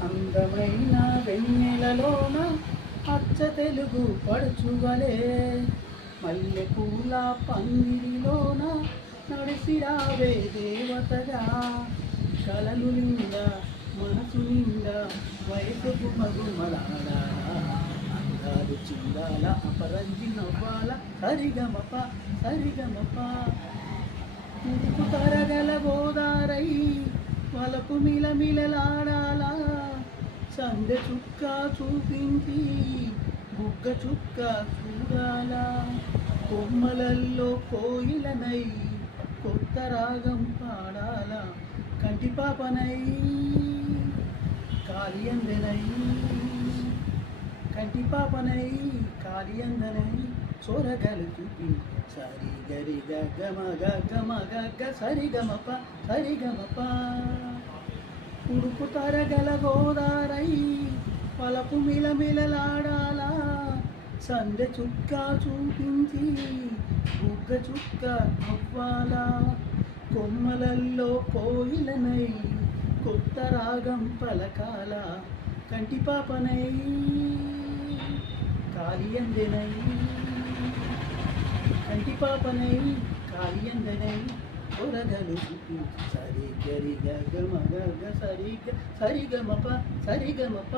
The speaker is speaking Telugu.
అందమైన వెన్నెలలోన అచ్చ తెలుగు పడుచువలే మల్లె పూల పందిరిలోన నడిసిరావే దేవతగా కలలు నిండా మనసు నిండా వయసుకు మగుమలాడా అందాలు చిందాల అపరంజి నవ్వాల సరిగమప సరిగమప ముదుకు తరగల గోదారై వలపు మిలమిలలాడాలా సందె చుక్క చూపించి బుగ్గ చుక్క చూడాలా కొమ్మలల్లో కోయిలనై కొత్త రాగం పాడాలా కంటి పాపనై కాలియందనై కంటి పాపనై కాలియందనై సోరగలు చూపి సరి గరి గమ గమ గ సరిగమప సరిగమప ఉడుకు తరగల గోదారై పలపు మిలమిలలాడాలా సందె చుక్క చూపించి బుగ్గ చుక్క అవ్వాలా కొమ్మలల్లో కోయిలనై కొత్త రాగం పలకాల కంటి పాపనై కాలియందెనై కంటి పాపనై కాలియందనై కొరగలు చూపించి సరి గరి గమ గ సరిగమప సరిగమప